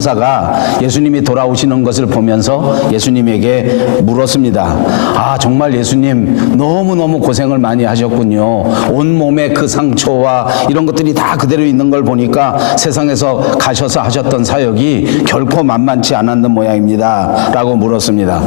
천사가 예수님이 돌아오시는 것을 보면서 예수님에게 물었습니다. 아, 정말 예수님 너무너무 고생을 많이 하셨군요. 온몸에 그 상처와 이런 것들이 다 그대로 있는 걸 보니까 세상에서 가셔서 하셨던 사역이 결코 만만치 않았는 모양입니다. 라고 물었습니다.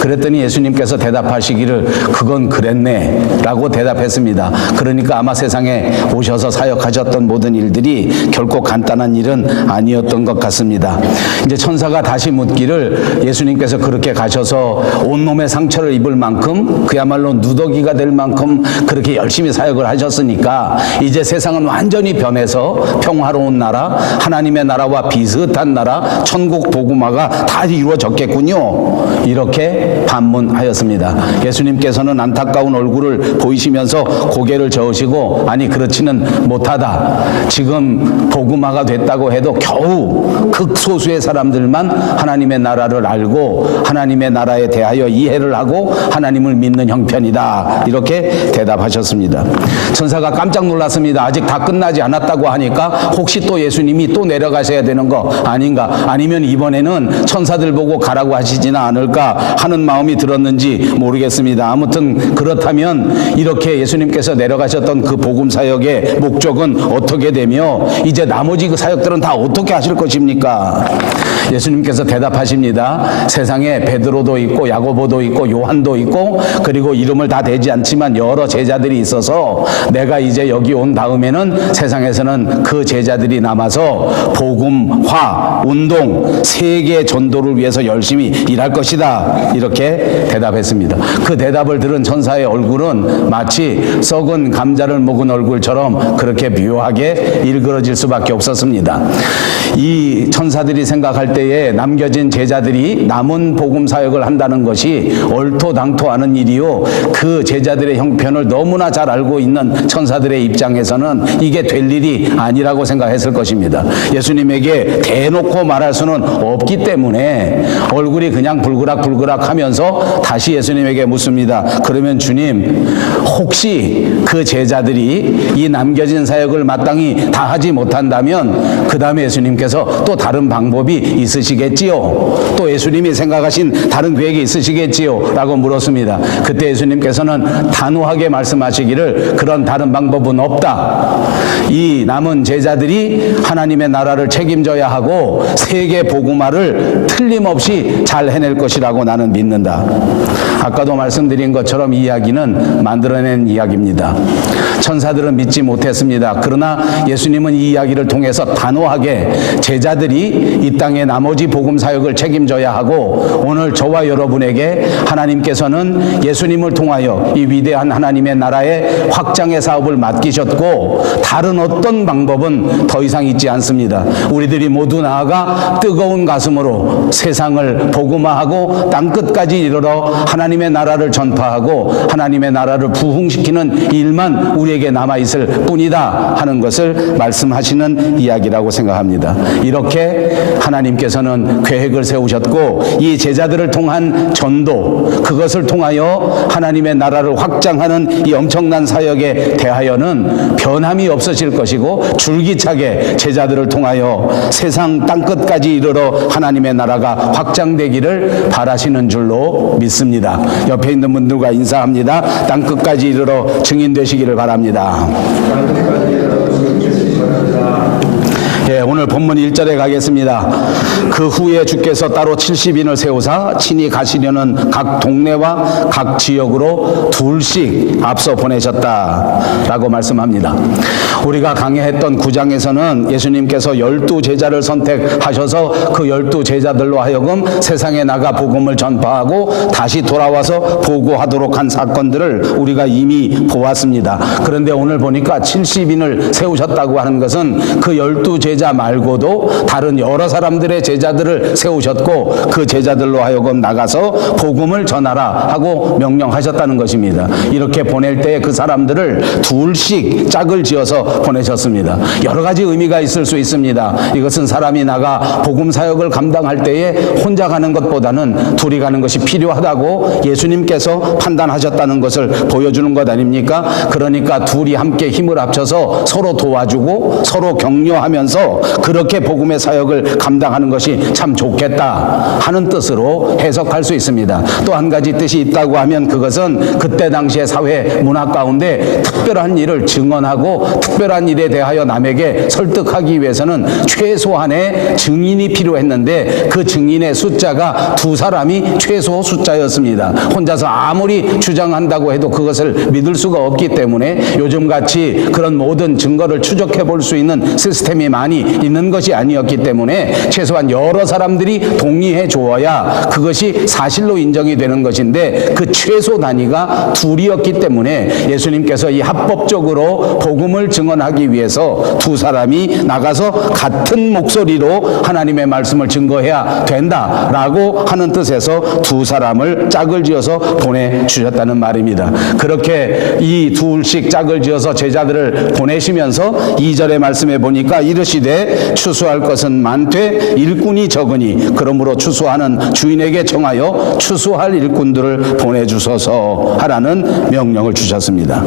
그랬더니 예수님께서 대답하시기를 그건 그랬네 라고 대답했습니다. 그러니까 아마 세상에 오셔서 사역하셨던 모든 일들이 결코 간단한 일은 아니었던 것 같습니다. 이제 천사가 다시 묻기를 예수님께서 그렇게 가셔서 온몸에 상처를 입을 만큼 그야말로 누더기가 될 만큼 그렇게 열심히 사역을 하셨으니까 이제 세상은 완전히 변해서 평화로운 나라, 하나님의 나라와 비슷한 나라, 천국 복음화가 다 이루어졌겠군요. 이렇게 반문하였습니다. 예수님께서는 안타까운 얼굴을 보이시면서 고개를 저으시고 아니 그렇지는 못하다. 지금 복음화가 됐다고 해도 겨우 극소수의 사람들만 하나님의 나라를 알고 하나님의 나라에 대하여 이해를 하고 하나님을 믿는 형편이다. 이렇게 대답하셨습니다. 천사가 깜짝 놀랐습니다. 아직 다 끝나지 않았다고 하니까 혹시 또 예수님이 또 내려가셔야 되는 거 아닌가, 아니면 이번에는 천사들 보고 가라고 하시지는 않을까 하는 마음이 들었는지 모르겠습니다. 아무튼 그렇다면 이렇게 예수님께서 내려가셨던 그 복음 사역의 목적은 어떻게 되며 이제 나머지 그 사역들은 다 어떻게 하실 것입니까? 예수님께서 대답하십니다. 세상에 베드로도 있고 야고보도 있고 요한도 있고 그리고 이름을 다 대지 않지만 여러 제자들이 있어서 내가 이제 여기 온 다음에는 세상에서는 그 제자들이 남아서 복음화 운동 세계 전도를 위해서 열심히 일할 것이다. 이렇게 대답했습니다. 그 대답을 들은 천사의 얼굴은 마치 썩은 감자를 먹은 얼굴처럼 그렇게 묘하게 일그러질 수밖에 없었습니다. 이 천사들이 생각할 때에 남겨진 제자들이 남은 복음 사역을 한다는 것이 얼토당토하는 일이요, 그 제자들의 형편을 너무나 잘 알고 있는 천사들의 입장에서는 이게 될 일이 아니라고 생각했을 것입니다. 예수님에게 대놓고 말할 수는 없기 때문에 얼굴이 그냥 불그락불그락 하면서 다시 예수님에게 묻습니다. 그러면 주님, 혹시 그 제자들이 이 남겨진 사역을 마땅히 다 하지 못한다면 그 다음에 예수님께서 또 다른 방법이 있으시겠지요? 또 예수님이 생각하신 다른 계획이 있으시겠지요? 라고 물었습니다. 그때 예수님께서는 단호하게 말씀하시기를 그런 다른 방법은 없다. 이 남은 제자들이 하나님의 나라를 책임져야 하고 세계 복음화를 틀림없이 잘 해낼 것이라고 나는 믿는다. 아까도 말씀드린 것처럼 이 이야기는 만들어낸 이야기입니다. 천사들은 믿지 못했습니다. 그러나 예수님은 이 이야기를 통해서 단호하게 제자들이 이 땅의 나머지 복음 사역을 책임져야 하고 오늘 저와 여러분에게 하나님께서는 예수님을 통하여 이 위대한 하나님의 나라의 확장의 사업을 맡기셨고 다른 어떤 방법은 더 이상 있지 않습니다. 우리들이 모두 나아가 뜨거운 가슴으로 세상을 복음화하고 땅끝까지 이르러 하나님의 나라를 전파하고 하나님의 나라를 부흥시키는 일만 우리에게 남아있을 뿐이다 하는 것을 말씀하시는 이야기라고 생각합니다. 이렇게 하나님께서는 계획을 세우셨고 이 제자들을 통한 전도, 그것을 통하여 하나님의 나라를 확장하는 이 엄청난 사역에 대하여는 변함이 없으실 것이고 줄기차게 제자들을 통하여 세상 땅끝까지 이르러 하나님의 나라가 확장되기를 바라시는 줄로 믿습니다. 옆에 있는 분들과 인사합니다. 땅끝까지 이르러 증인 되시기를 바랍니다. 예, 오늘 본문 1절에 가겠습니다. 그 후에 주께서 따로 70인을 세우사 친히 가시려는 각 동네와 각 지역으로 둘씩 앞서 보내셨다라고 말씀합니다. 우리가 강해했던 9장에서는 예수님께서 12제자를 선택하셔서 그 12제자들로 하여금 세상에 나가 복음을 전파하고 다시 돌아와서 보고하도록 한 사건들을 우리가 이미 보았습니다. 그런데 오늘 보니까 70인을 세우셨다고 하는 것은 그 12제자 말고도 다른 여러 사람들의 제자들을 세우셨고 그 제자들로 하여금 나가서 복음을 전하라 하고 명령하셨다는 것입니다. 이렇게 보낼 때 그 사람들을 둘씩 짝을 지어서 보내셨습니다. 여러 가지 의미가 있을 수 있습니다. 이것은 사람이 나가 복음 사역을 감당할 때에 혼자 가는 것보다는 둘이 가는 것이 필요하다고 예수님께서 판단하셨다는 것을 보여주는 것 아닙니까? 그러니까 둘이 함께 힘을 합쳐서 서로 도와주고 서로 격려하면서 그렇게 복음의 사역을 감당하는 것이 참 좋겠다 하는 뜻으로 해석할 수 있습니다. 또 한 가지 뜻이 있다고 하면 그것은 그때 당시의 사회 문화 가운데 특별한 일을 증언하고 특별한 일에 대하여 남에게 설득하기 위해서는 최소한의 증인이 필요했는데 그 증인의 숫자가 2사람이 최소 숫자였습니다. 혼자서 아무리 주장한다고 해도 그것을 믿을 수가 없기 때문에 요즘같이 그런 모든 증거를 추적해 볼 수 있는 시스템이 많이 있는 것이 아니었기 때문에 최소한 여러 사람들이 동의해 주어야 그것이 사실로 인정이 되는 것인데 그 최소 단위가 2이었기 때문에 예수님께서 이 합법적으로 복음을 증언하기 위해서 2사람이 나가서 같은 목소리로 하나님의 말씀을 증거해야 된다라고 하는 뜻에서 2사람을 짝을 지어서 보내주셨다는 말입니다. 그렇게 이 둘씩 짝을 지어서 제자들을 보내시면서 2절의 말씀에 보니까 이르시되 추수할 것은 많되 일꾼이 적으니 그러므로 추수하는 주인에게 청하여 추수할 일꾼들을 보내주소서 하라는 명령을 주셨습니다.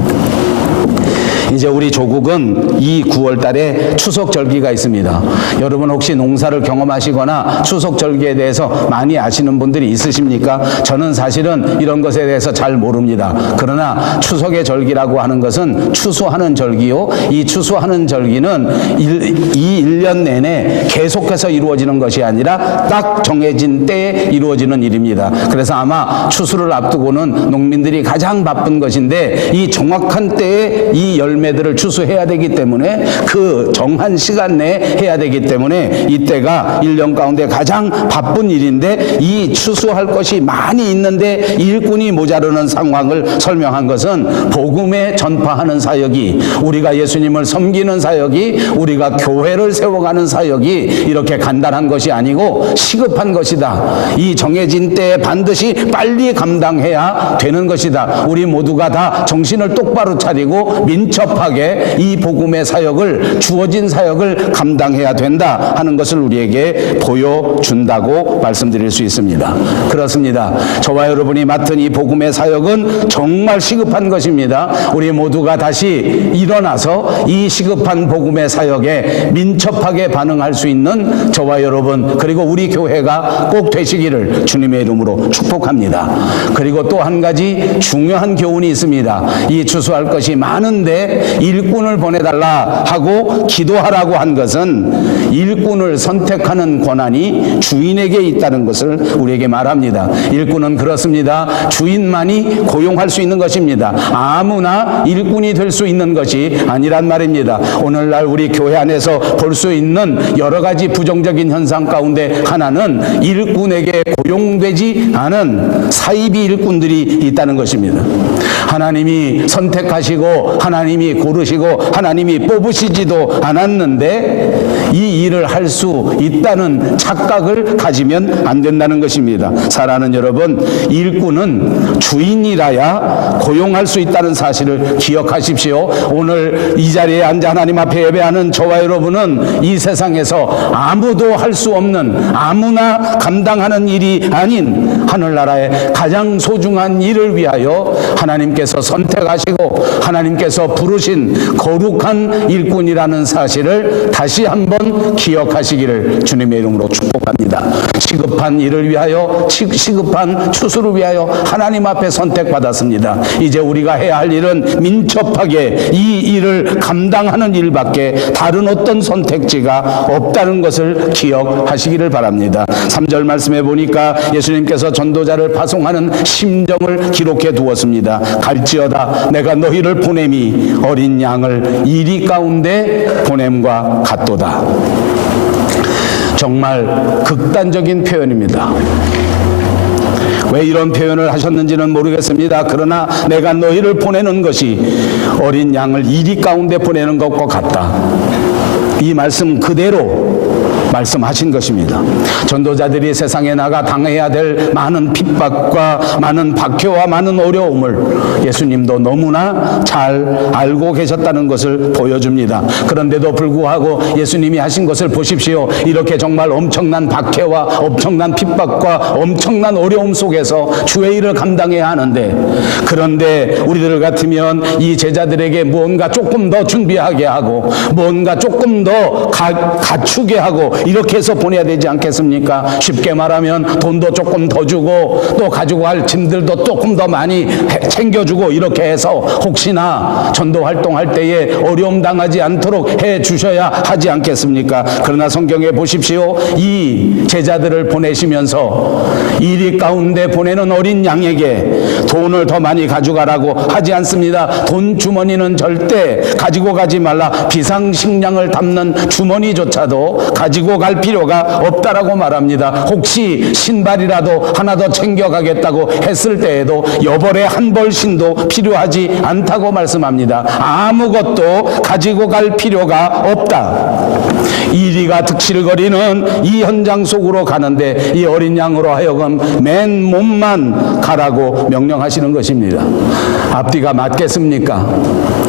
이제 우리 조국은 이 9월 달에 추석 절기가 있습니다. 여러분 혹시 농사를 경험하시거나 추석 절기에 대해서 많이 아시는 분들이 있으십니까? 저는 사실은 이런 것에 대해서 잘 모릅니다. 그러나 추석의 절기라고 하는 것은 추수하는 절기요. 이 추수하는 절기는 이 1년 내내 계속해서 이루어지는 것이 아니라 딱 정해진 때에 이루어지는 일입니다. 그래서 아마 추수를 앞두고는 농민들이 가장 바쁜 것인데 이 정확한 때에 이 열매들을 추수해야 되기 때문에 그 정한 시간 내에 해야 되기 때문에 이때가 1년 가운데 가장 바쁜 일인데 이 추수할 것이 많이 있는데 일꾼이 모자르는 상황을 설명한 것은 복음에 전파하는 사역이 우리가 예수님을 섬기는 사역이 우리가 교회를 세워가는 사역이 이렇게 간단한 것이 아니고 시급한 것이다. 이 정해진 때에 반드시 빨리 감당해야 되는 것이다. 우리 모두가 다 정신을 똑바로 차리고 민첩하게 이 복음의 사역을 주어진 사역을 감당해야 된다 하는 것을 우리에게 보여준다고 말씀드릴 수 있습니다. 그렇습니다. 저와 여러분이 맡은 이 복음의 사역은 정말 시급한 것입니다. 우리 모두가 다시 일어나서 이 시급한 복음의 사역에 민첩하게 반응할 수 있는 저와 여러분 그리고 우리 교회가 꼭 되시기를 주님의 이름으로 축복합니다. 그리고 또 한 가지 중요한 교훈이 있습니다. 이 추수할 것이 많은데 일꾼을 보내달라 하고 기도하라고 한 것은 일꾼을 선택하는 권한이 주인에게 있다는 것을 우리에게 말합니다. 일꾼은 그렇습니다. 주인만이 고용할 수 있는 것입니다. 아무나 일꾼이 될 수 있는 것이 아니란 말입니다. 오늘날 우리 교회 안에서 볼 수 있는 여러 가지 부정적인 현상 가운데 하나는 일꾼에게 고용되지 않은 사이비 일꾼들이 있다는 것입니다. 하나님이 선택하시고 하나님이 고르시고 하나님이 뽑으시지도 않았는데 이 일을 할 수 있다는 착각을 가지면 안 된다는 것입니다. 사랑하는 여러분, 일꾼은 주인이라야 고용할 수 있다는 사실을 기억하십시오. 오늘 이 자리에 앉아 하나님 앞에 예배하는 저와 여러분은 이 세상에서 아무도 할 수 없는 아무나 감당하는 일이 아닌 하늘나라의 가장 소중한 일을 위하여 하나님께서 선택하시고 하나님께서 부르신 거룩한 일꾼이라는 사실을 다시 한번 기억하시기를 주님의 이름으로 축복합니다. 시급한 일을 위하여 시급한 추수를 위하여 하나님 앞에 선택받았습니다. 이제 우리가 해야 할 일은 민첩하게 이 일을 감당하는 일밖에 다른 어떤 선택지가 없다는 것을 기억하시기를 바랍니다. 3절 말씀에 보니까 예수님께서 전도자를 파송하는 심정을 기록해 두었습니다. 갈지어다 내가 너희를 보냄이 어린 양을 이리 가운데 보냄과 같도다. 정말 극단적인 표현입니다. 왜 이런 표현을 하셨는지는 모르겠습니다. 그러나 내가 너희를 보내는 것이 어린 양을 이리 가운데 보내는 것과 같다. 이 말씀 그대로 말씀하신 것입니다. 전도자들이 세상에 나가 당해야 될 많은 핍박과 많은 박해와 많은 어려움을 예수님도 너무나 잘 알고 계셨다는 것을 보여줍니다. 그런데도 불구하고 예수님이 하신 것을 보십시오. 이렇게 정말 엄청난 박해와 엄청난 핍박과 엄청난 어려움 속에서 주의 일을 감당해야 하는데, 그런데 우리들 같으면 이 제자들에게 무언가 조금 더 준비하게 하고 무언가 조금 더 갖추게 하고 이렇게 해서 보내야 되지 않겠습니까? 쉽게 말하면 돈도 조금 더 주고 또 가지고 갈 짐들도 조금 더 많이 챙겨주고 이렇게 해서 혹시나 전도 활동할 때에 어려움 당하지 않도록 해 주셔야 하지 않겠습니까? 그러나 성경에 보십시오. 이 제자들을 보내시면서 이리 가운데 보내는 어린 양에게 돈을 더 많이 가져가라고 하지 않습니다. 돈 주머니는 절대 가지고 가지 말라. 비상식량을 담는 주머니조차도 가지고 갈 필요가 없다라고 말합니다. 혹시 신발이라도 하나 더 챙겨가겠다고 했을 때에도 여벌의 한 벌신도 필요하지 않다고 말씀합니다. 아무것도 가지고 갈 필요가 없다. 이리가 득실거리는 이 현장 속으로 가는데 이 어린 양으로 하여금 맨 몸만 가라고 명령하시는 것입니다. 앞뒤가 맞겠습니까?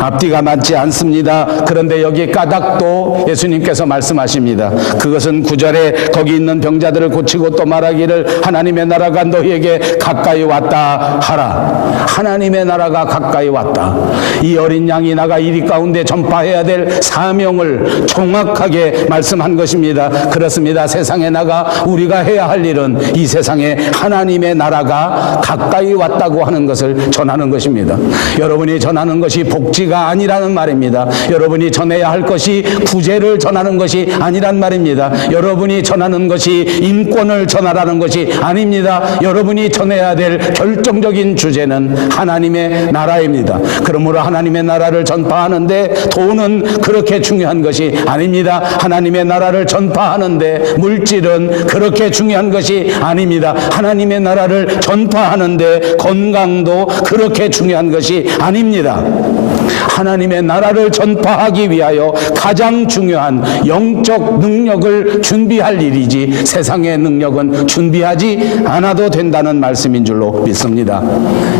앞뒤가 맞지 않습니다. 그런데 여기 까닭도 예수님께서 말씀하십니다. 그것은 9절에 거기 있는 병자들을 고치고 또 말하기를 하나님의 나라가 너희에게 가까이 왔다 하라. 하나님의 나라가 가까이 왔다. 이 어린 양이 나가 이리 가운데 전파해야 될 사명을 정확하게 말씀한 것입니다. 그렇습니다. 세상에 나가 우리가 해야 할 일은 이 세상에 하나님의 나라가 가까이 왔다고 하는 것을 전하는 것입니다. 여러분이 전하는 것이 복지가 아니라는 말입니다. 여러분이 전해야 할 것이 구제를 전하는 것이 아니란 말입니다. 여러분이 전하는 것이 인권을 전하라는 것이 아닙니다. 여러분이 전해야 될 결정적인 주제는 하나님의 나라입니다. 그러므로 하나님의 나라를 전파하는데 돈은 그렇게 중요한 것이 아닙니다. 하나님의 나라를 전파하는데 물질은 그렇게 중요한 것이 아닙니다. 하나님의 나라를 전파하는데 건강도 그렇게 중요한 것이 아닙니다. 하나님의 나라를 전파하기 위하여 가장 중요한 영적 능력을 준비할 일이지 세상의 능력은 준비하지 않아도 된다는 말씀인 줄로 믿습니다.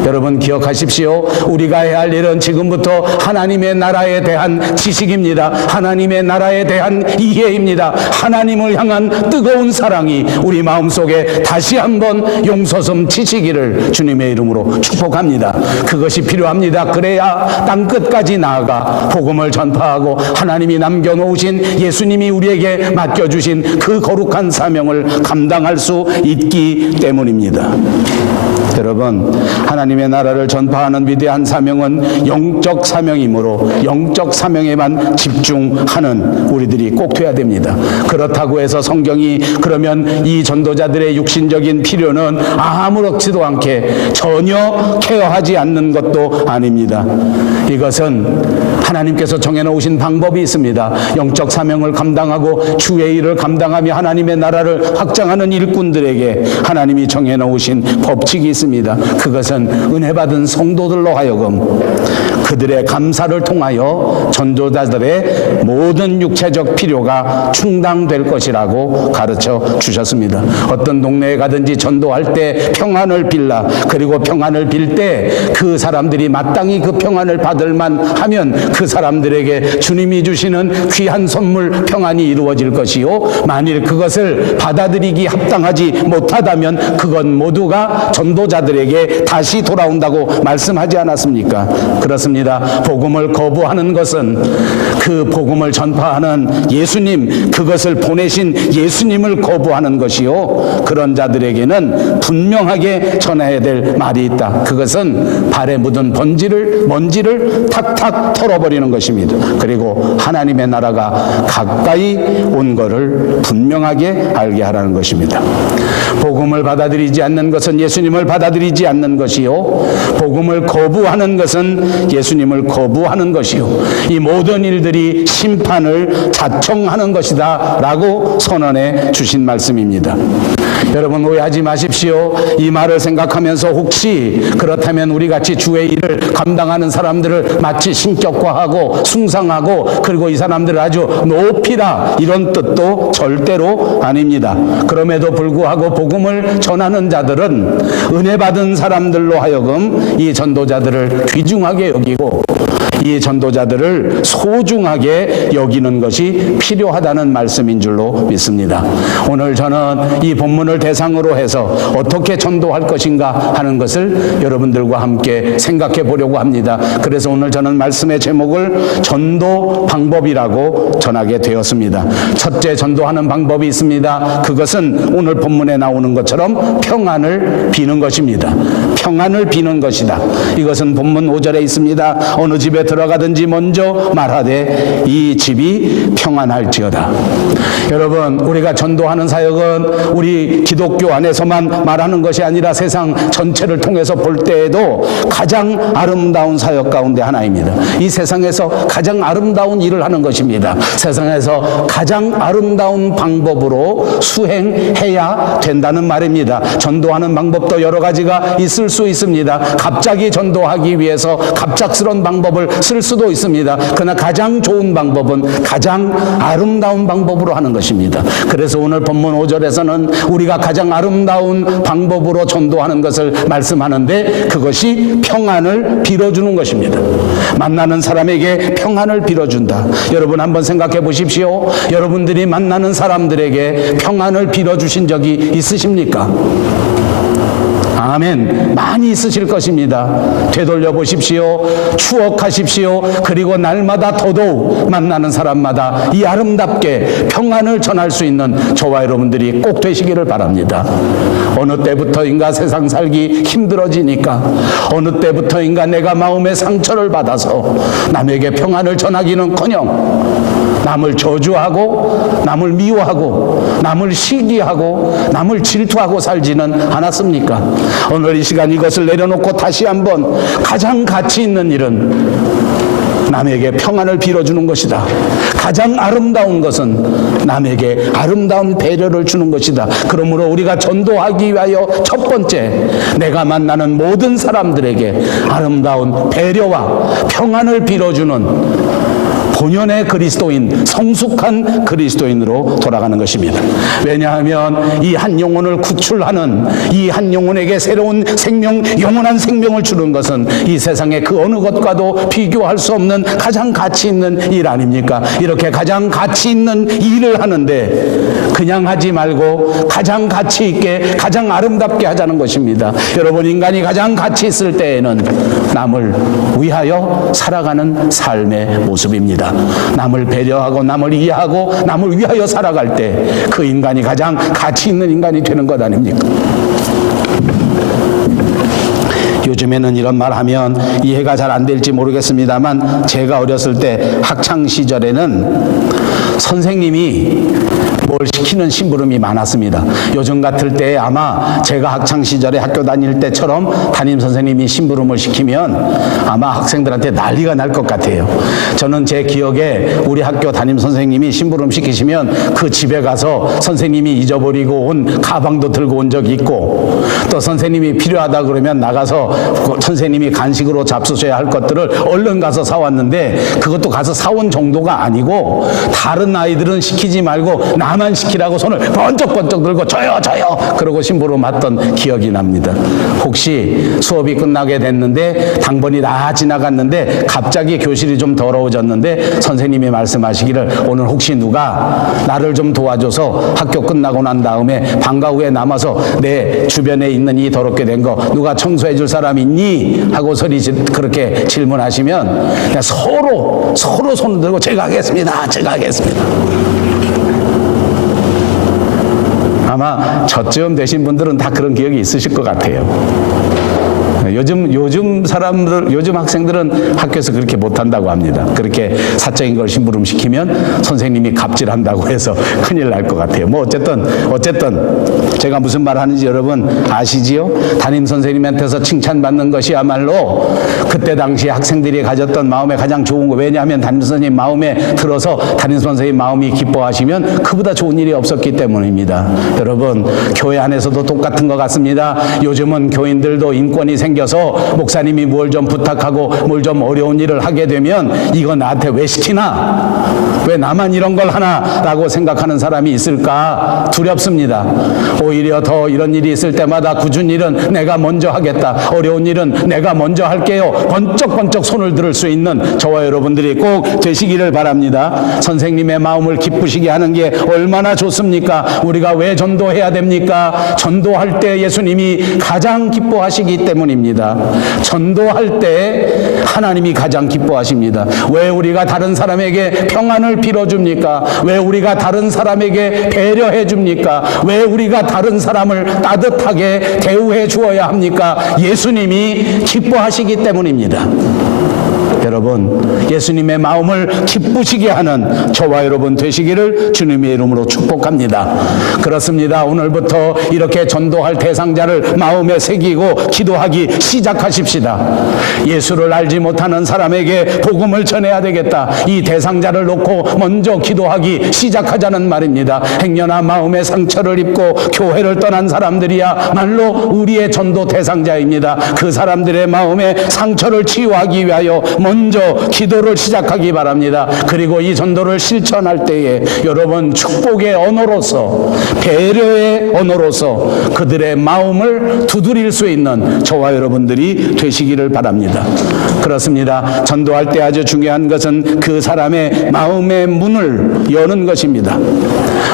여러분 기억하십시오. 우리가 해야 할 일은 지금부터 하나님의 나라에 대한 지식입니다. 하나님의 나라에 대한 이해입니다. 하나님을 향한 뜨거운 사랑이 우리 마음속에 다시 한번 용서섬 치시기를 주님의 이름으로 축복합니다. 그것이 필요합니다. 그래야 땅끝까지 나아가 복음을 전파하고 하나님이 남겨놓으신 예수님이 우리에게 맡겨주신 그 거룩한 사명을 감당할 수 있기 때문입니다. 여러분, 하나님의 나라를 전파하는 위대한 사명은 영적 사명이므로 영적 사명에만 집중하는 우리들이 꼭 돼야 됩니다. 그렇다고 해서 성경이 그러면 이 전도자들의 육신적인 필요는 아무렇지도 않게 전혀 케어하지 않는 것도 아닙니다. 이것은 하나님께서 정해놓으신 방법이 있습니다. 영적 사명을 감당하고 주의 일을 감당하며 하나님의 나라를 확장하는 일꾼들에게 하나님이 정해놓으신 법칙이 있습니다. 그것은 은혜 받은 성도들로 하여금 그들의 감사를 통하여 전도자들의 모든 육체적 필요가 충당될 것이라고 가르쳐 주셨습니다. 어떤 동네에 가든지 전도할 때 평안을 빌라. 그리고 평안을 빌 때 그 사람들이 마땅히 그 평안을 받을만 하면 그 사람들에게 주님이 주시는 귀한 선물 평안이 이루어질 것이요, 만일 그것을 받아들이기 합당하지 못하다면 그건 모두가 전도자들에게 다시 돌아온다고 말씀하지 않았습니까? 그렇습니다. 복음을 거부하는 것은 그 복음을 전파하는 예수님, 그것을 보내신 예수님을 거부하는 것이요, 그런 자들에게는 분명하게 전해야 될 말이 있다. 그것은 발에 묻은 먼지를 탁탁 털어버리는 것입니다. 그리고 하나님의 나라가 가까이 온 것을 분명하게 알게 하라는 것입니다. 복음을 받아들이지 않는 것은 예수님을 받아들이지 않는 것이요, 복음을 거부하는 것은 예수님을 거부하는 것이요, 이 모든 일들이 심판을 자청하는 것이다 라고 선언해 주신 말씀입니다. 여러분 오해하지 마십시오. 이 말을 생각하면서 혹시 그렇다면 우리 같이 주의 일을 감당하는 사람들을 마치 신격화하고 숭상하고 그리고 이 사람들을 아주 높이라 이런 뜻도 절대로 아닙니다. 그럼에도 불구하고 복음을 전하는 자들은 은혜 받은 사람들로 하여금 이 전도자들을 귀중하게 여기고 이 전도자들을 소중하게 여기는 것이 필요하다는 말씀인 줄로 믿습니다. 오늘 저는 이 본문을 대상으로 해서 어떻게 전도할 것인가 하는 것을 여러분들과 함께 생각해 보려고 합니다. 그래서 오늘 저는 말씀의 제목을 전도 방법이라고 전하게 되었습니다. 첫째, 전도하는 방법이 있습니다. 그것은 오늘 본문에 나오는 것처럼 평안을 비는 것입니다. 평안을 비는 것이다. 이것은 본문 5절에 있습니다. 어느 집에 들어가든지 먼저 말하되 이 집이 평안할지어다. 여러분, 우리가 전도하는 사역은 우리 기독교 안에서만 말하는 것이 아니라 세상 전체를 통해서 볼 때에도 가장 아름다운 사역 가운데 하나입니다. 이 세상에서 가장 아름다운 일을 하는 것입니다. 세상에서 가장 아름다운 방법으로 수행해야 된다는 말입니다. 전도하는 방법도 여러 가지가 있을 수 있습니다. 갑자기 전도하기 위해서 갑작스러운 방법을 쓸 수도 있습니다. 그러나 가장 좋은 방법은 가장 아름다운 방법으로 하는 것입니다. 그래서 오늘 본문 5절에서는 우리가 가장 아름다운 방법으로 전도하는 것을 말씀하는데 그것이 평안을 빌어주는 것입니다. 만나는 사람에게 평안을 빌어준다. 여러분 한번 생각해 보십시오. 여러분들이 만나는 사람들에게 평안을 빌어주신 적이 있으십니까? 아멘. 많이 있으실 것입니다. 되돌려 보십시오. 추억하십시오. 그리고 날마다 더더욱 만나는 사람마다 이 아름답게 평안을 전할 수 있는 저와 여러분들이 꼭 되시기를 바랍니다. 어느 때부터인가 세상 살기 힘들어지니까 어느 때부터인가 내가 마음의 상처를 받아서 남에게 평안을 전하기는커녕 남을 저주하고 남을 미워하고 남을 시기하고 남을 질투하고 살지는 않았습니까? 오늘 이 시간 이것을 내려놓고 다시 한번 가장 가치 있는 일은 남에게 평안을 빌어주는 것이다. 가장 아름다운 것은 남에게 아름다운 배려를 주는 것이다. 그러므로 우리가 전도하기 위하여 첫 번째, 내가 만나는 모든 사람들에게 아름다운 배려와 평안을 빌어주는 본연의 그리스도인, 성숙한 그리스도인으로 돌아가는 것입니다. 왜냐하면 이 한 영혼을 구출하는, 이 한 영혼에게 새로운 생명, 영원한 생명을 주는 것은 이 세상의 그 어느 것과도 비교할 수 없는 가장 가치 있는 일 아닙니까? 이렇게 가장 가치 있는 일을 하는데 그냥 하지 말고 가장 가치 있게, 가장 아름답게 하자는 것입니다. 여러분, 인간이 가장 가치 있을 때에는 남을 위하여 살아가는 삶의 모습입니다. 남을 배려하고 남을 이해하고 남을 위하여 살아갈 때 그 인간이 가장 가치 있는 인간이 되는 것 아닙니까? 요즘에는 이런 말 하면 이해가 잘 안 될지 모르겠습니다만 제가 어렸을 때 학창 시절에는 선생님이 뭘 시키는 심부름이 많았습니다. 요즘 같을 때 아마 제가 학창 시절에 학교 다닐 때처럼 담임 선생님이 심부름을 시키면 아마 학생들한테 난리가 날 것 같아요. 저는 제 기억에 우리 학교 담임 선생님이 심부름 시키시면 그 집에 가서 선생님이 잊어버리고 온 가방도 들고 온 적이 있고, 또 선생님이 필요하다 그러면 나가서 선생님이 간식으로 잡수셔야 할 것들을 얼른 가서 사왔는데 그것도 가서 사온 정도가 아니고 다른 아이들은 시키지 말고 나만 시키라고 손을 번쩍번쩍 들고 저요 그러고 심부름 왔던 기억이 납니다. 혹시 수업이 끝나게 됐는데 당번이 다 지나갔는데 갑자기 교실이 좀 더러워졌는데 선생님이 말씀하시기를 오늘 혹시 누가 나를 좀 도와줘서 학교 끝나고 난 다음에 방과 후에 남아서 내 주변에 있는 이 더럽게 된 거 누가 청소해 줄 사람 있니? 하고 그렇게 질문하시면 그냥 서로 손을 들고 제가 하겠습니다. 아마 저쯤 되신 분들은 다 그런 기억이 있으실 것 같아요. 요즘 사람들, 요즘 학생들은 학교에서 그렇게 못한다고 합니다. 그렇게 사적인 걸 심부름시키면 선생님이 갑질한다고 해서 큰일 날 것 같아요. 뭐 어쨌든 제가 무슨 말 하는지 여러분 아시지요? 담임 선생님한테서 칭찬받는 것이야말로 그때 당시 학생들이 가졌던 마음에 가장 좋은 거. 왜냐하면 담임 선생님 마음에 들어서 담임 선생님 마음이 기뻐하시면 그보다 좋은 일이 없었기 때문입니다. 여러분, 교회 안에서도 똑같은 것 같습니다. 요즘은 교인들도 인권이 생겨서 목사님이 뭘 좀 부탁하고 뭘 좀 어려운 일을 하게 되면 이거 나한테 왜 시키나? 왜 나만 이런 걸 하나? 라고 생각하는 사람이 있을까? 두렵습니다. 오히려 더 이런 일이 있을 때마다 굳은 일은 내가 먼저 하겠다. 어려운 일은 내가 먼저 할게요. 번쩍번쩍 손을 들을 수 있는 저와 여러분들이 꼭 되시기를 바랍니다. 선생님의 마음을 기쁘시게 하는 게 얼마나 좋습니까? 우리가 왜 전도해야 됩니까? 전도할 때 예수님이 가장 기뻐하시기 때문입니다. 전도할 때 하나님이 가장 기뻐하십니다. 왜 우리가 다른 사람에게 평안을 빌어줍니까? 왜 우리가 다른 사람에게 배려해 줍니까? 왜 우리가 다른 사람을 따뜻하게 대우해 주어야 합니까? 예수님이 기뻐하시기 때문입니다. 여러분, 예수님의 마음을 기쁘시게 하는 저와 여러분 되시기를 주님의 이름으로 축복합니다. 그렇습니다. 오늘부터 이렇게 전도할 대상자를 마음에 새기고 기도하기 시작하십시다. 예수를 알지 못하는 사람에게 복음을 전해야 되겠다. 이 대상자를 놓고 먼저 기도하기 시작하자는 말입니다. 행여나 마음의 상처를 입고 교회를 떠난 사람들이야말로 우리의 전도 대상자입니다. 그 사람들의 마음의 상처를 치유하기 위하여 먼저 기도를 시작하기 바랍니다. 그리고 이 전도를 실천할 때에 여러분 축복의 언어로서, 배려의 언어로서 그들의 마음을 두드릴 수 있는 저와 여러분들이 되시기를 바랍니다. 그렇습니다. 전도할 때 아주 중요한 것은 그 사람의 마음의 문을 여는 것입니다.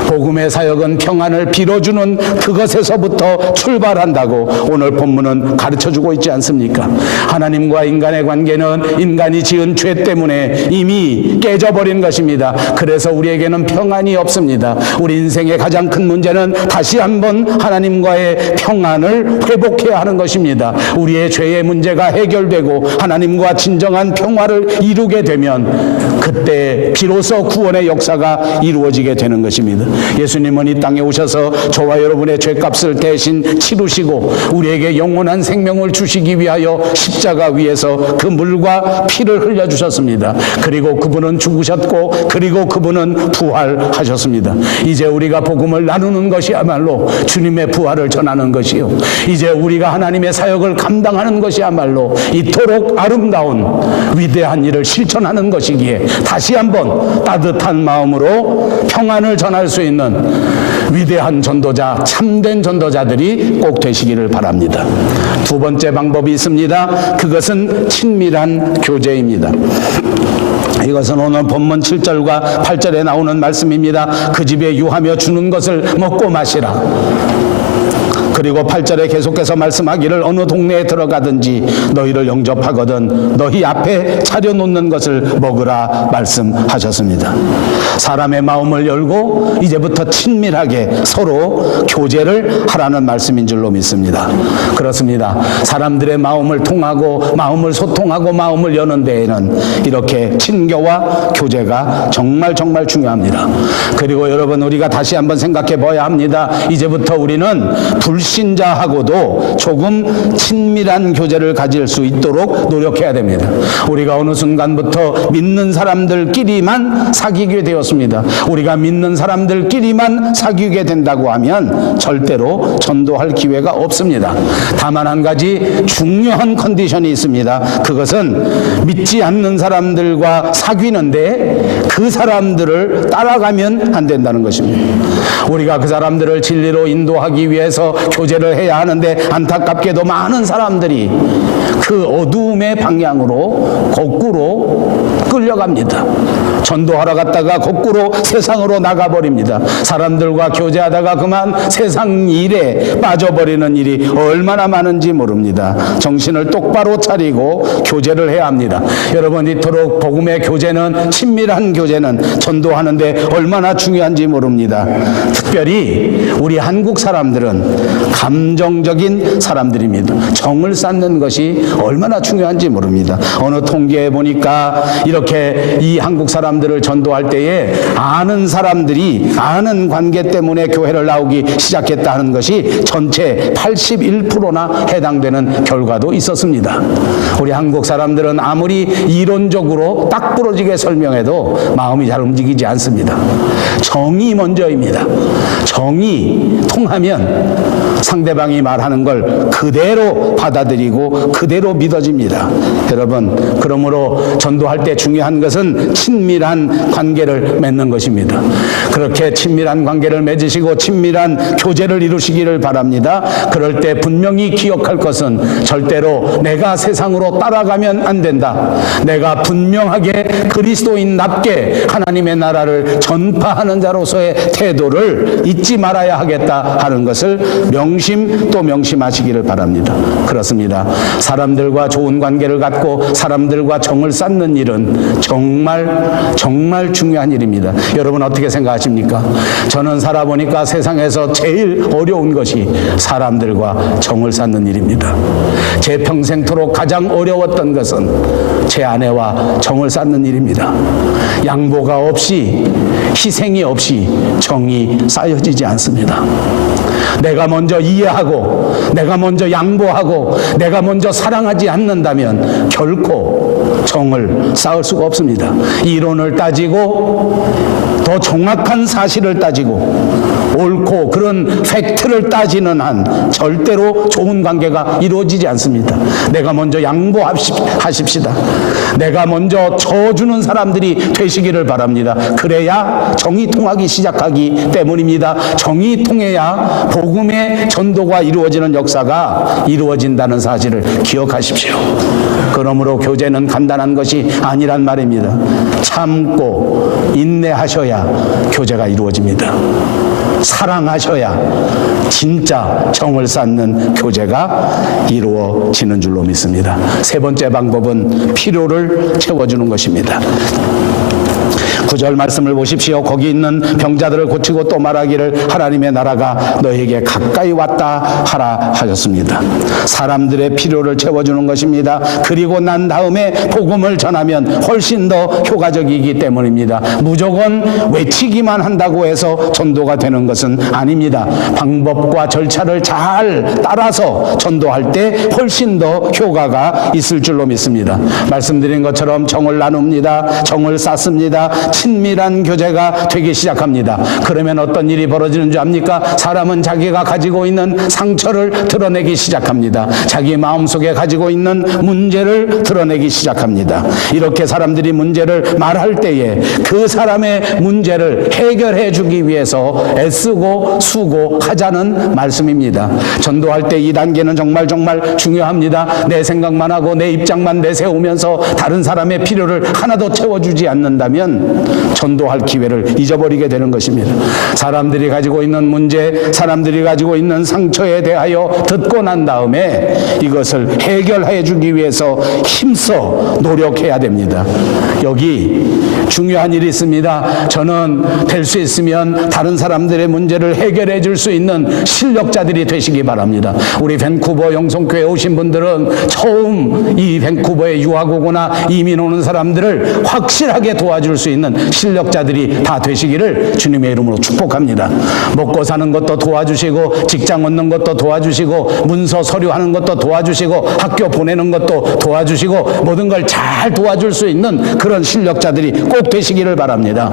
복음의 사역은 평안을 빌어주는 그것에서부터 출발한다고 오늘 본문은 가르쳐주고 있지 않습니까? 하나님과 인간의 관계는 인간이 지은 죄 때문에 이미 깨져버린 것입니다. 그래서 우리에게는 평안이 없습니다. 우리 인생의 가장 큰 문제는 다시 한번 하나님과의 평안을 회복해야 하는 것입니다. 우리의 죄의 문제가 해결되고 하나님과 진정한 평화를 이루게 되면 그때 비로소 구원의 역사가 이루어지게 되는 것입니다. 예수님은 이 땅에 오셔서 저와 여러분의 죄값을 대신 치르시고 우리에게 영원한 생명을 주시기 위하여 십자가 위에서 그 물과 피를 흘려주셨습니다. 그리고 그분은 죽으셨고 그리고 그분은 부활하셨습니다. 이제 우리가 복음을 나누는 것이야말로 주님의 부활을 전하는 것이요, 이제 우리가 하나님의 사역을 감당하는 것이야말로 이토록 아름다운 위대한 일을 실천하는 것이기에 다시 한번 따뜻한 마음으로 평안을 전할 수 있는 위대한 전도자, 참된 전도자들이 꼭 되시기를 바랍니다. 두 번째 방법이 있습니다. 그것은 친밀한 교제입니다. 이것은 오늘 본문 7절과 8절에 나오는 말씀입니다. 그 집에 유하며 주는 것을 먹고 마시라. 그리고 8절에 계속해서 말씀하기를 어느 동네에 들어가든지 너희를 영접하거든 너희 앞에 차려놓는 것을 먹으라 말씀하셨습니다. 사람의 마음을 열고 이제부터 친밀하게 서로 교제를 하라는 말씀인 줄로 믿습니다. 그렇습니다. 사람들의 마음을 통하고 마음을 소통하고 마음을 여는 데에는 이렇게 친교와 교제가 정말 중요합니다. 그리고 여러분, 우리가 다시 한번 생각해 봐야 합니다. 이제부터 우리는 불신자하고도 조금 친밀한 교제를 가질 수 있도록 노력해야 됩니다. 우리가 어느 순간부터 믿는 사람들끼리만 사귀게 되었습니다. 우리가 믿는 사람들끼리만 사귀게 된다고 하면 절대로 전도할 기회가 없습니다. 다만 한 가지 중요한 컨디션이 있습니다. 그것은 믿지 않는 사람들과 사귀는데 그 사람들을 따라가면 안 된다는 것입니다. 우리가 그 사람들을 진리로 인도하기 위해서 교제를 해야 하는데 안타깝게도 많은 사람들이 그 어두움의 방향으로 거꾸로 끌려갑니다. 전도하러 갔다가 거꾸로 세상으로 나가버립니다. 사람들과 교제하다가 그만 세상 일에 빠져버리는 일이 얼마나 많은지 모릅니다. 정신을 똑바로 차리고 교제를 해야 합니다. 여러분, 이토록 복음의 교제는, 친밀한 교제는 전도하는데 얼마나 중요한지 모릅니다. 특별히 우리 한국 사람들은 감정적인 사람들입니다. 정을 쌓는 것이 얼마나 중요한지 모릅니다. 어느 통계에 보니까 이렇게 이 한국 사람들을 전도할 때에 아는 사람들이 아는 관계 때문에 교회를 나오기 시작했다 하는 것이 전체 81%나 해당되는 결과도 있었습니다. 우리 한국 사람들은 아무리 이론적으로 딱 부러지게 설명해도 마음이 잘 움직이지 않습니다. 정이 먼저입니다. 정이 통하면 상대방이 말하는 걸 그대로 받아들이고 그대로 믿어집니다. 여러분, 그러므로 전도할 때 중요한 것은 친밀한 관계를 맺는 것입니다. 그렇게 친밀한 관계를 맺으시고 친밀한 교제를 이루시기를 바랍니다. 그럴 때 분명히 기억할 것은 절대로 내가 세상으로 따라가면 안 된다. 내가 분명하게 그리스도인답게 하나님의 나라를 전파하는 자로서의 태도를 잊지 말아야 하겠다 하는 것을 명심 또 명심하시기를 바랍니다. 그렇습니다. 사람들과 좋은 관계를 갖고 사람들과 정을 쌓는 일은 정말 중요한 일입니다. 여러분, 어떻게 생각하십니까? 저는 살아보니까 세상에서 제일 어려운 것이 사람들과 정을 쌓는 일입니다. 제 평생토록 가장 어려웠던 것은 제 아내와 정을 쌓는 일입니다. 양보가 없이, 희생이 없이 정이 쌓여지지 않습니다. 내가 먼저 이해하고 내가 먼저 양보하고 내가 먼저 사랑하지 않는다면 결코 정을 쌓을 수가 없습니다. 이론을 따지고 더 정확한 사실을 따지고 옳고 그런 팩트를 따지는 한 절대로 좋은 관계가 이루어지지 않습니다. 내가 먼저 양보하십시다. 내가 먼저 져주는 사람들이 되시기를 바랍니다. 그래야 정이 통하기 시작하기 때문입니다. 정이 통해야 복음의 전도가 이루어지는 역사가 이루어진다는 사실을 기억하십시오. 그러므로 교제는 간단한 것이 아니란 말입니다. 참고 인내하셔야 교제가 이루어집니다. 사랑하셔야 진짜 정을 쌓는 교제가 이루어지는 줄로 믿습니다. 세 번째 방법은 필요를 채워주는 것입니다. 9절 말씀을 보십시오. 거기 있는 병자들을 고치고 또 말하기를 하나님의 나라가 너에게 가까이 왔다 하라 하셨습니다. 사람들의 필요를 채워주는 것입니다. 그리고 난 다음에 복음을 전하면 훨씬 더 효과적이기 때문입니다. 무조건 외치기만 한다고 해서 전도가 되는 것은 아닙니다. 방법과 절차를 잘 따라서 전도할 때 훨씬 더 효과가 있을 줄로 믿습니다. 말씀드린 것처럼 정을 나눕니다. 정을 쌓습니다. 친밀한 교제가 되기 시작합니다. 그러면 어떤 일이 벌어지는 줄 압니까? 사람은 자기가 가지고 있는 상처를 드러내기 시작합니다. 자기 마음속에 가지고 있는 문제를 드러내기 시작합니다. 이렇게 사람들이 문제를 말할 때에 그 사람의 문제를 해결해 주기 위해서 애쓰고 수고하자는 말씀입니다. 전도할 때 이 단계는 정말 중요합니다. 내 생각만 하고 내 입장만 내세우면서 다른 사람의 필요를 하나도 채워주지 않는다면 전도할 기회를 잊어버리게 되는 것입니다. 사람들이 가지고 있는 문제, 사람들이 가지고 있는 상처에 대하여 듣고 난 다음에 이것을 해결해 주기 위해서 힘써 노력해야 됩니다. 여기 중요한 일이 있습니다. 저는 될 수 있으면 다른 사람들의 문제를 해결해 줄 수 있는 실력자들이 되시기 바랍니다. 우리 밴쿠버 영성교회에 오신 분들은 처음 이 밴쿠버에 유학 오거나 이민 오는 사람들을 확실하게 도와줄 수 있는 실력자들이 다 되시기를 주님의 이름으로 축복합니다. 먹고 사는 것도 도와주시고 직장 얻는 것도 도와주시고 문서 서류하는 것도 도와주시고 학교 보내는 것도 도와주시고 모든 걸 잘 도와줄 수 있는 그런 실력자들이 꼭 되시기를 바랍니다.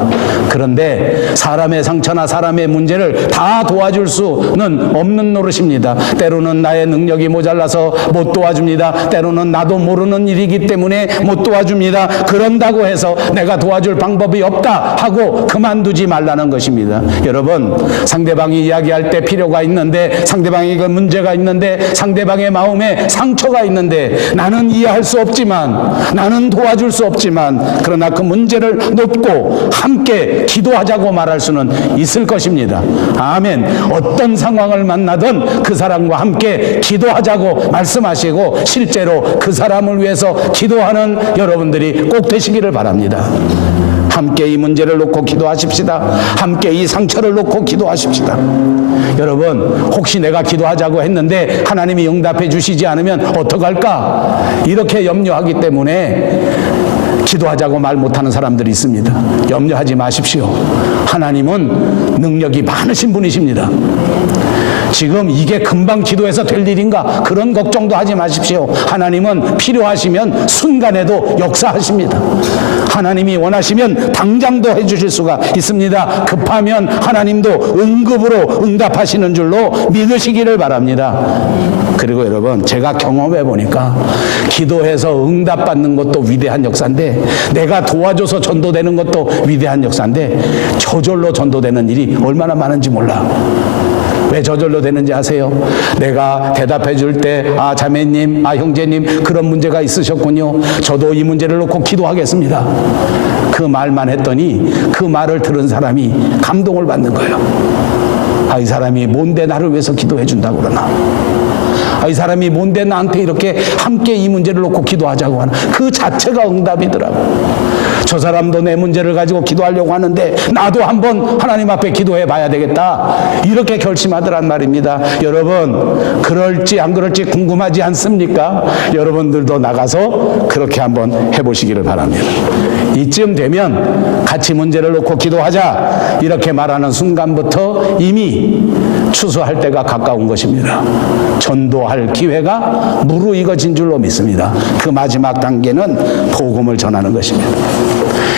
그런데 사람의 상처나 사람의 문제를 다 도와줄 수는 없는 노릇입니다. 때로는 나의 능력이 모자라서 못 도와줍니다. 때로는 나도 모르는 일이기 때문에 못 도와줍니다. 그런다고 해서 내가 도와줄 방법을 방법이 없다 하고 그만두지 말라는 것입니다. 여러분, 상대방이 이야기할 때 필요가 있는데, 상대방에게 문제가 있는데, 상대방의 마음에 상처가 있는데, 나는 이해할 수 없지만, 나는 도와줄 수 없지만, 그러나 그 문제를 놓고 함께 기도하자고 말할 수는 있을 것입니다. 아멘. 어떤 상황을 만나든 그 사람과 함께 기도하자고 말씀하시고, 실제로 그 사람을 위해서 기도하는 여러분들이 꼭 되시기를 바랍니다. 함께 이 문제를 놓고 기도하십시다. 함께 이 상처를 놓고 기도하십시다. 여러분, 혹시 내가 기도하자고 했는데 하나님이 응답해 주시지 않으면 어떡할까? 이렇게 염려하기 때문에 기도하자고 말 못하는 사람들이 있습니다. 염려하지 마십시오. 하나님은 능력이 많으신 분이십니다. 지금 이게 금방 기도해서 될 일인가? 그런 걱정도 하지 마십시오. 하나님은 필요하시면 순간에도 역사하십니다. 하나님이 원하시면 당장도 해주실 수가 있습니다. 급하면 하나님도 응급으로 응답하시는 줄로 믿으시기를 바랍니다. 그리고 여러분, 제가 경험해 보니까 기도해서 응답받는 것도 위대한 역사인데, 내가 도와줘서 전도되는 것도 위대한 역사인데, 저절로 전도되는 일이 얼마나 많은지 몰라. 왜 저절로 되는지 아세요? 내가 대답해 줄 때, 아, 자매님, 아, 형제님, 그런 문제가 있으셨군요. 저도 이 문제를 놓고 기도하겠습니다. 그 말만 했더니 그 말을 들은 사람이 감동을 받는 거예요. 아, 이 사람이 뭔데 나를 위해서 기도해 준다고 그러나? 아, 이 사람이 뭔데 나한테 이렇게 함께 이 문제를 놓고 기도하자고 하나? 그 자체가 응답이더라고. 저 사람도 내 문제를 가지고 기도하려고 하는데 나도 한번 하나님 앞에 기도해 봐야 되겠다, 이렇게 결심하더란 말입니다. 여러분, 그럴지 안 그럴지 궁금하지 않습니까? 여러분들도 나가서 그렇게 한번 해보시기를 바랍니다. 이쯤 되면 같이 문제를 놓고 기도하자 이렇게 말하는 순간부터 이미 추수할 때가 가까운 것입니다. 전도할 기회가 무르익어진 줄로 믿습니다. 그 마지막 단계는 복음을 전하는 것입니다.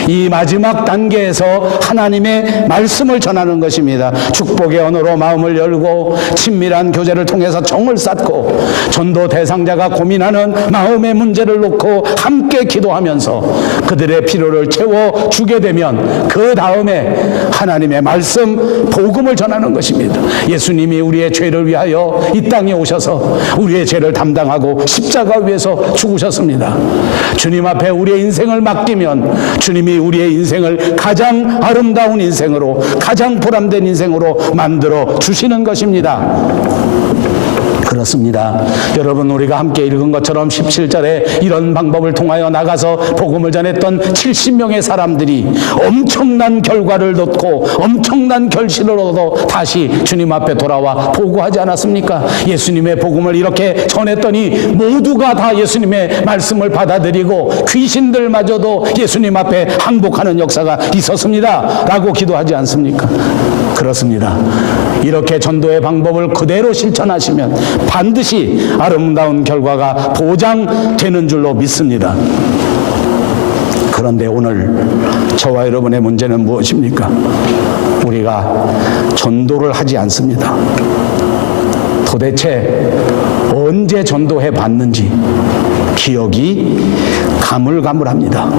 이 마지막 단계에서 하나님의 말씀을 전하는 것입니다. 축복의 언어로 마음을 열고 친밀한 교제를 통해서 정을 쌓고 전도 대상자가 고민하는 마음의 문제를 놓고 함께 기도하면서 그들의 필요를 채워주게 되면 그 다음에 하나님의 말씀, 복음을 전하는 것입니다. 예수님이 우리의 죄를 위하여 이 땅에 오셔서 우리의 죄를 담당하고 십자가 위에서 죽으셨습니다. 주님 앞에 우리의 인생을 맡기면 주님이 우리의 인생을 가장 아름다운 인생으로, 가장 보람된 인생으로 만들어 주시는 것입니다. 그렇습니다. 여러분, 우리가 함께 읽은 것처럼 17절에 이런 방법을 통하여 나가서 복음을 전했던 70명의 사람들이 엄청난 결과를 얻고 엄청난 결실을 얻어 다시 주님 앞에 돌아와 보고하지 않았습니까? 예수님의 복음을 이렇게 전했더니 모두가 다 예수님의 말씀을 받아들이고 귀신들마저도 예수님 앞에 항복하는 역사가 있었습니다 라고 기도하지 않습니까? 그렇습니다. 이렇게 전도의 방법을 그대로 실천하시면 반드시 아름다운 결과가 보장되는 줄로 믿습니다. 그런데 오늘 저와 여러분의 문제는 무엇입니까? 우리가 전도를 하지 않습니다. 도대체 언제 전도해 봤는지 기억이 가물가물합니다.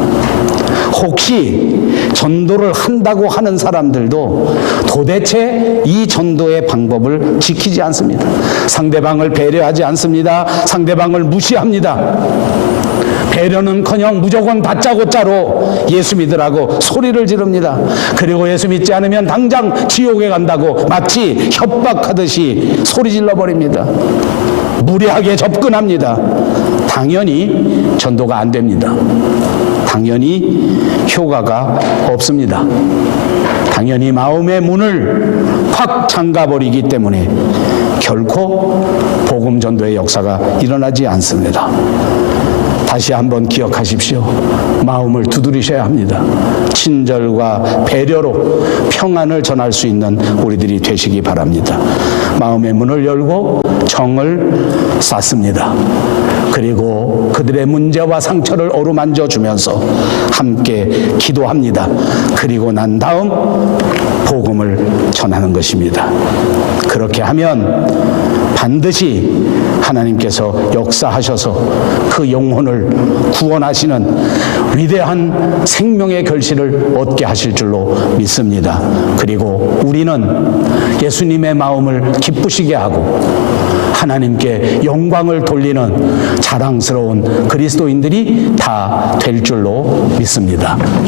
혹시 전도를 한다고 하는 사람들도 도대체 이 전도의 방법을 지키지 않습니다. 상대방을 배려하지 않습니다. 상대방을 무시합니다. 배려는커녕 무조건 다짜고짜로 예수 믿으라고 소리를 지릅니다. 그리고 예수 믿지 않으면 당장 지옥에 간다고 마치 협박하듯이 소리 질러버립니다. 무례하게 접근합니다. 당연히 전도가 안 됩니다. 당연히 효과가 없습니다. 당연히 마음의 문을 확 잠가버리기 때문에 결코 복음 전도의 역사가 일어나지 않습니다. 다시 한번 기억하십시오. 마음을 두드리셔야 합니다. 친절과 배려로 평안을 전할 수 있는 우리들이 되시기 바랍니다. 마음의 문을 열고 정을 쌓습니다. 그리고 그들의 문제와 상처를 어루만져 주면서 함께 기도합니다. 그리고 난 다음 복음을 전하는 것입니다. 그렇게 하면 반드시 하나님께서 역사하셔서 그 영혼을 구원하시는 위대한 생명의 결실을 얻게 하실 줄로 믿습니다. 그리고 우리는 예수님의 마음을 기쁘시게 하고 하나님께 영광을 돌리는 자랑스러운 그리스도인들이 다 될 줄로 믿습니다.